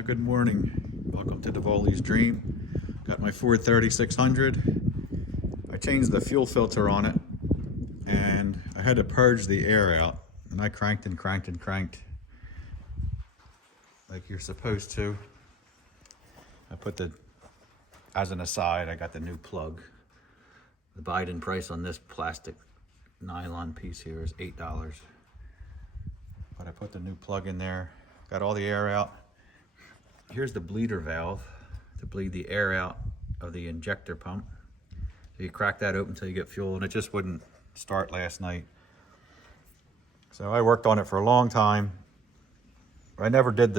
Good morning. Welcome to Divoli's Dream. Got my Ford 3600. I changed the fuel filter on it and I had to purge the air out, and I cranked and cranked and cranked like you're supposed to. I put as an aside, I got the new plug. The Biden price on this plastic nylon piece here is $8. But I put the new plug in there, got all the air out. Here's the bleeder valve to bleed the air out of the injector pump. So you crack that open until you get fuel, and it just wouldn't start last night. So I worked on it for a long time. I never did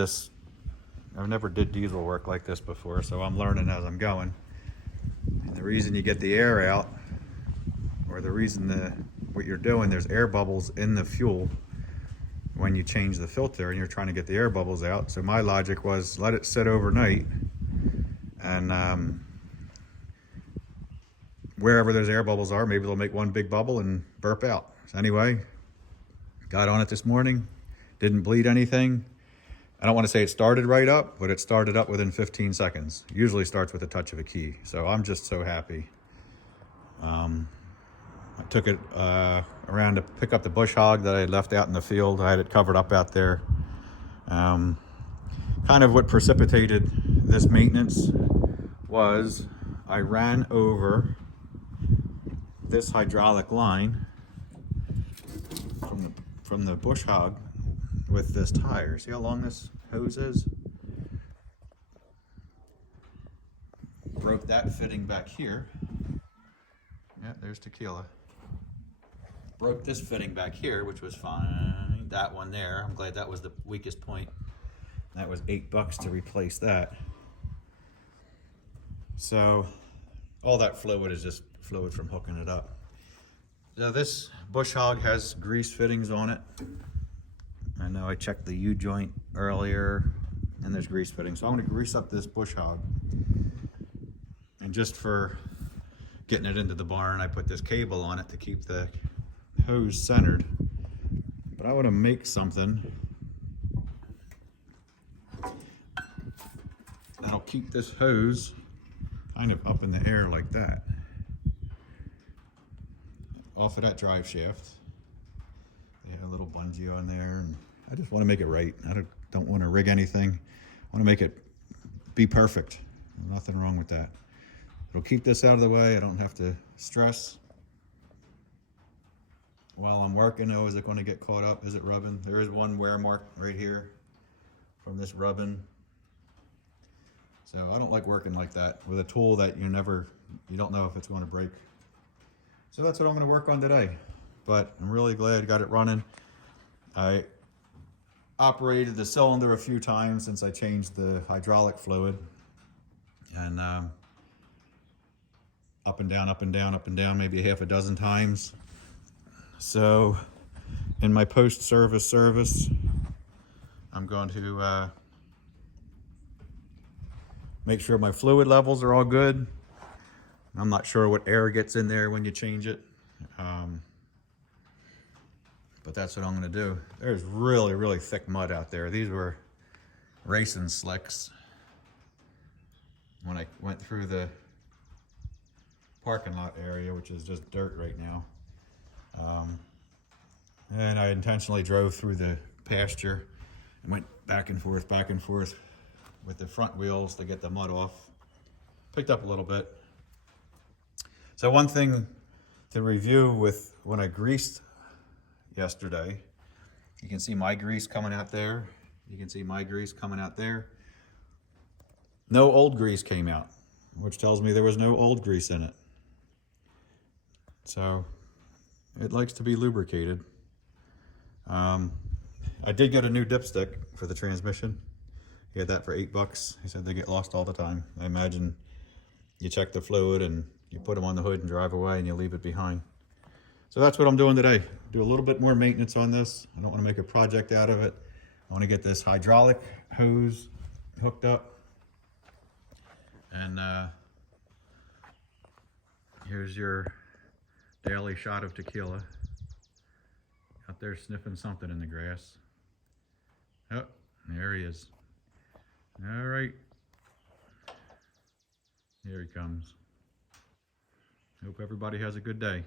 diesel work like this before, so I'm learning as I'm going. And the reason you get the air out, or the reason what you're doing, there's air bubbles in the fuel when you change the filter and you're trying to get the air bubbles out. So my logic was let it sit overnight, and wherever those air bubbles are, maybe they'll make one big bubble and burp out. So anyway, got on it this morning, didn't bleed anything. I don't want to say it started right up, but it started up within 15 seconds. Usually starts with a touch of a key. So I'm just so happy. I took it around to pick up the bush hog that I had left out in the field. I had it covered up out there. Kind of what precipitated this maintenance was I ran over this hydraulic line from the bush hog with this tire. See how long this hose is? Broke that fitting back here. Yeah, there's tequila. Broke this fitting back here, which was fine. That one there, I'm glad that was the weakest point. That was $8 to replace that. So all that fluid is just fluid from hooking it up. Now this bush hog has grease fittings on it. I know I checked the U-joint earlier and there's grease fittings. So I'm gonna grease up this bush hog. And just for getting it into the barn, I put this cable on it to keep the hose centered. But I want to make something that'll keep this hose kind of up in the air like that, off of that drive shaft. They have a little bungee on there, and I just want to make it right. I don't want to rig anything. I want to make it be perfect. Nothing wrong with that. It'll keep this out of the way. I don't have to stress while I'm working. Oh, is it going to get caught up? Is it rubbing? There is one wear mark right here from this rubbing. So I don't like working like that with a tool that you don't know if it's going to break. So that's what I'm going to work on today. But I'm really glad I got it running. I operated the cylinder a few times since I changed the hydraulic fluid. And up and down, up and down, up and down, maybe a half a dozen times. So in my post-service service, I'm going to make sure my fluid levels are all good. I'm not sure what air gets in there when you change it. But that's what I'm going to do. There's really, really thick mud out there. These were racing slicks when I went through the parking lot area, which is just dirt right now. And I intentionally drove through the pasture and went back and forth with the front wheels to get the mud off. Picked up a little bit. So one thing to review with when I greased yesterday, you can see my grease coming out there. You can see my grease coming out there. No old grease came out, which tells me there was no old grease in it. So it likes to be lubricated. I did get a new dipstick for the transmission. He had that for $8. He said they get lost all the time. I imagine you check the fluid and you put them on the hood and drive away and you leave it behind. So that's what I'm doing today. Do a little bit more maintenance on this. I don't want to make a project out of it. I want to get this hydraulic hose hooked up. And here's your daily shot of tequila. Out there sniffing something in the grass. Oh, there he is. All right. Here he comes. Hope everybody has a good day.